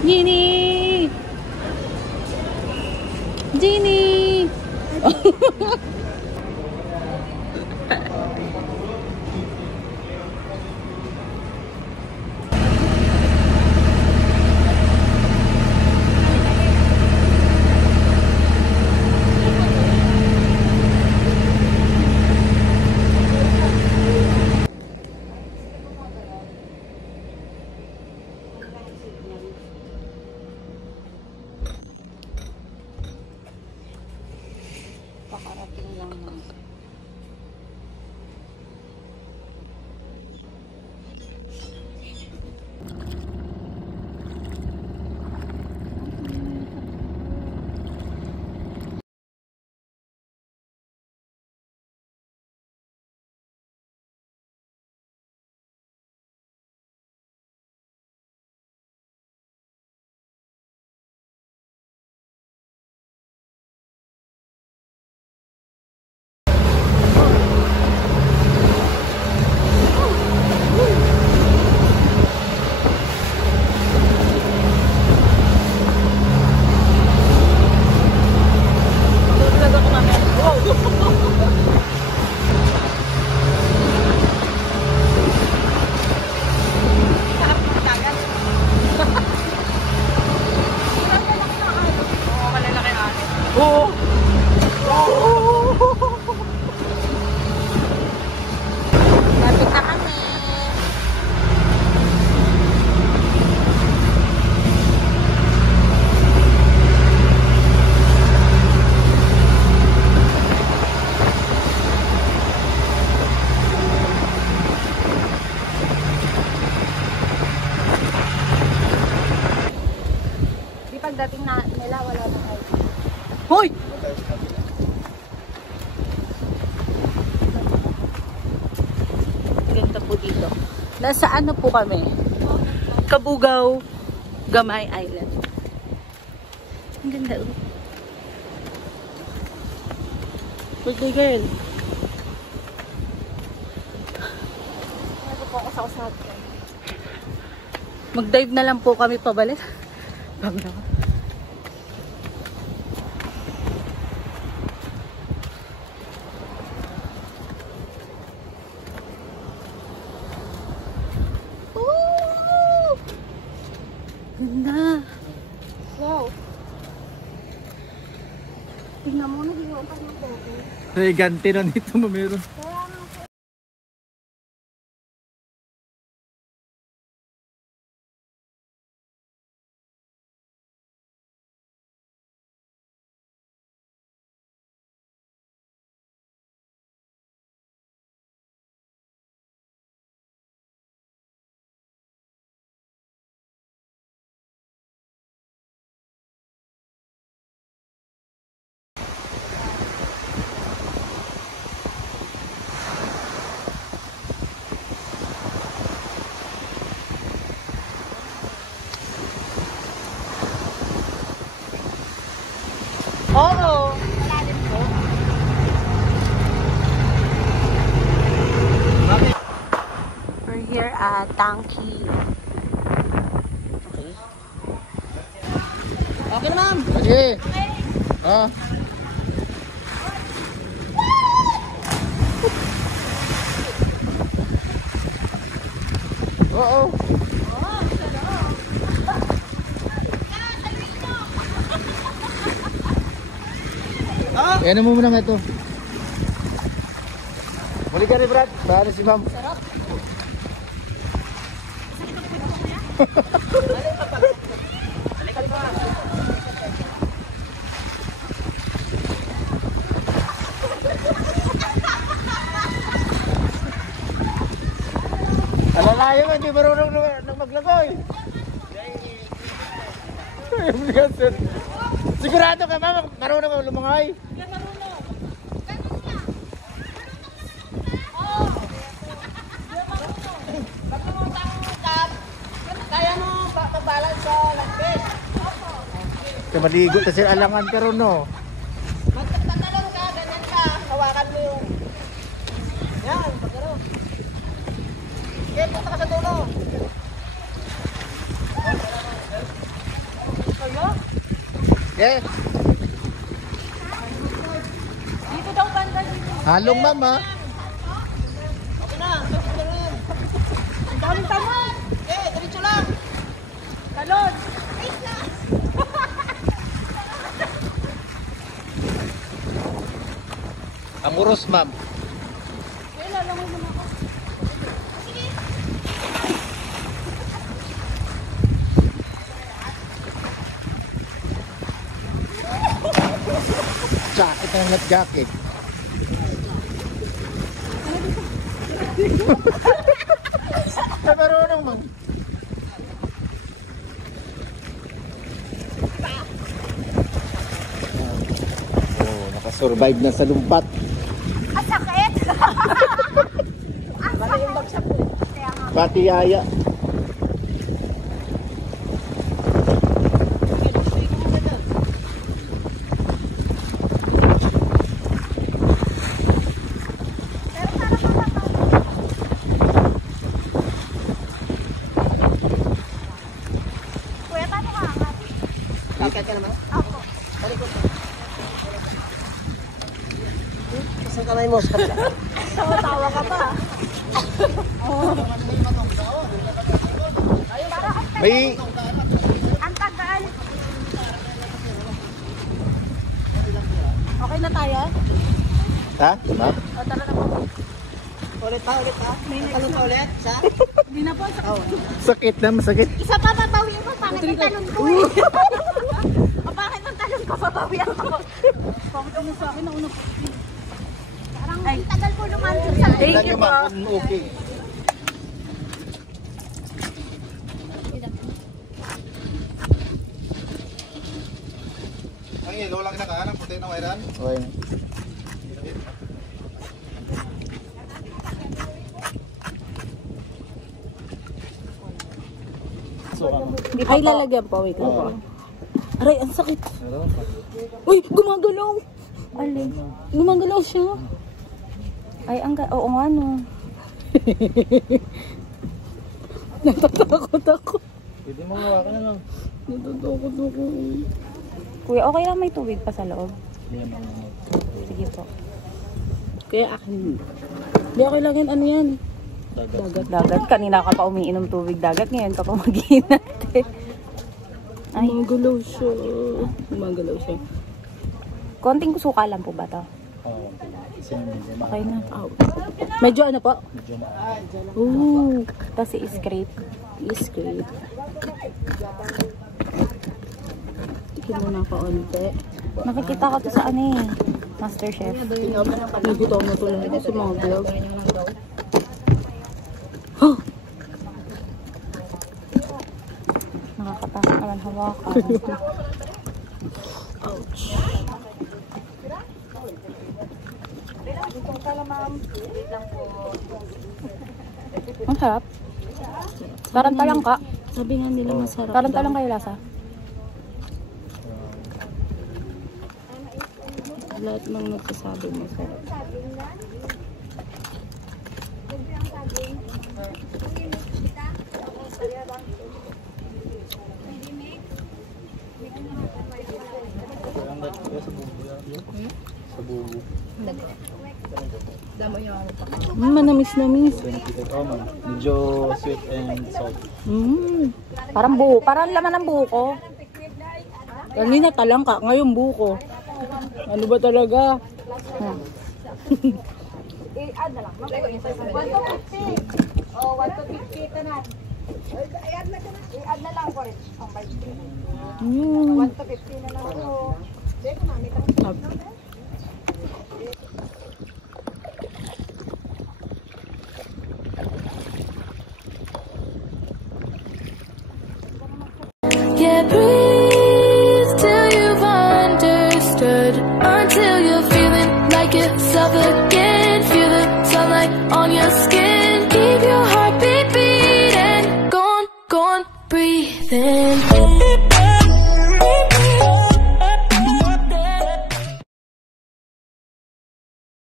Genie! Genie! Pakarating lang naman. Pagdating na nila, wala na tayo. Hoy! Ganda po dito. Nasa ano po kami? Kabugaw, Gamay Island. Ang ganda. Birthday girl. Mag-dive na lang po kami pabalik. Bago na ako. Ganda. Wow. Tingnan mo, naghiwa pa ng photo. Ay, ganti na nito mo meron. Oo. Malalim po. We're here at Tangki. Okay. Okay na, ma'am. Okay. Ah. Oo. Ano mo muna nga ito? Muli ka rin, Brad. Paano si ma'am? Sarap. Alalayo ka, hindi marunong nang maglagoy. Sigurado ka, ma'am, marunong ka lumangoy? Kaya maligo kasi alangan ka ron, no? Magtatalong ka, ganyan ka, hawakan mo yung... Yan, pagkaro. Okay, punta ka sa dulo. Yeah. Dito daw banda dito. Halong ma'am ha. Ang daming talon. Diretso lang. Talon. Amuros ma'am. Lalangoy mo na ako. Jacket ang nut jacket. Ay, marunong ma'am. Oh, nakasurvive na sa lumpat. Ang sakit. Ang sakit. Pati yaya. Kuya, paano ka angat? Lakad ka naman? Ako. Saan kamay mo? Tawa-tawa ka pa. May... Ang tagal. Okay na tayo? Ha? Ma'am? O, tara na po. Ulit pa. May talon pa ulit? Sa? Hindi na po. Sakit na, masakit. Isa pa babawiin ko. Pangit ang talon ko eh. O bakit ang talon ko? Babawiin ko. Bakit mo sa akin na unang po? Parang ang tagal ko lumansin sa Thank Tingnan you nyo, ma'am, kung okay. Ang ilaw lang nakahanap, puti na wairan. Okay. Ay, lalagyan po. Wait lang po. Aray, ang sakit. Uy, gumagalaw. Alin? Gumagalaw siya. Ay, oo nga no. Natatakot ako. Pwede mo hawakan na lang. Natatakot ako. Kuya, okay lang may tubig pa sa loob. Sige po. Kaya akin. Hindi okay lang yan. Ano yan? Dagat. Kanina ka pa umiinom tubig dagat. Ngayon ka pa mag-iinat. Ay, Gumagalaw siya. Gumagalaw siya. konting suka lang po ba to? Oo. Okay na. Medyo ano po? Ooh. Tapos i-scrape. I-scrape. Tikin mo na kaunti. Nakikita ko to sa ano eh. Master Chef. Nagutom na tuloy ako sa mga vlog. Huh! Nakakatakot naman hawakan. Ouch. Ang sarap. Tarantalang ka. Sabi nga nila masarap. Tarantalang kayo lasa. Lahat ng nagsasabi masarap. Sa bubo. Manamis-namis. Oh, ma'am. Medyo sweet and salt. Parang buo. Parang laman ng buo ko. Kanina talangka, ngayon buko. Ano ba talaga? I-add na lang. Oh, 1 to 50 ito na. I-add na lang ko rin. Ang 1 to 50 na lang ito. Dito na, may Yeah, breathe till you've understood. Until you're feeling like yourself again. Feel the sunlight on your skin. Keep your heartbeat beating. Go on, breathe in.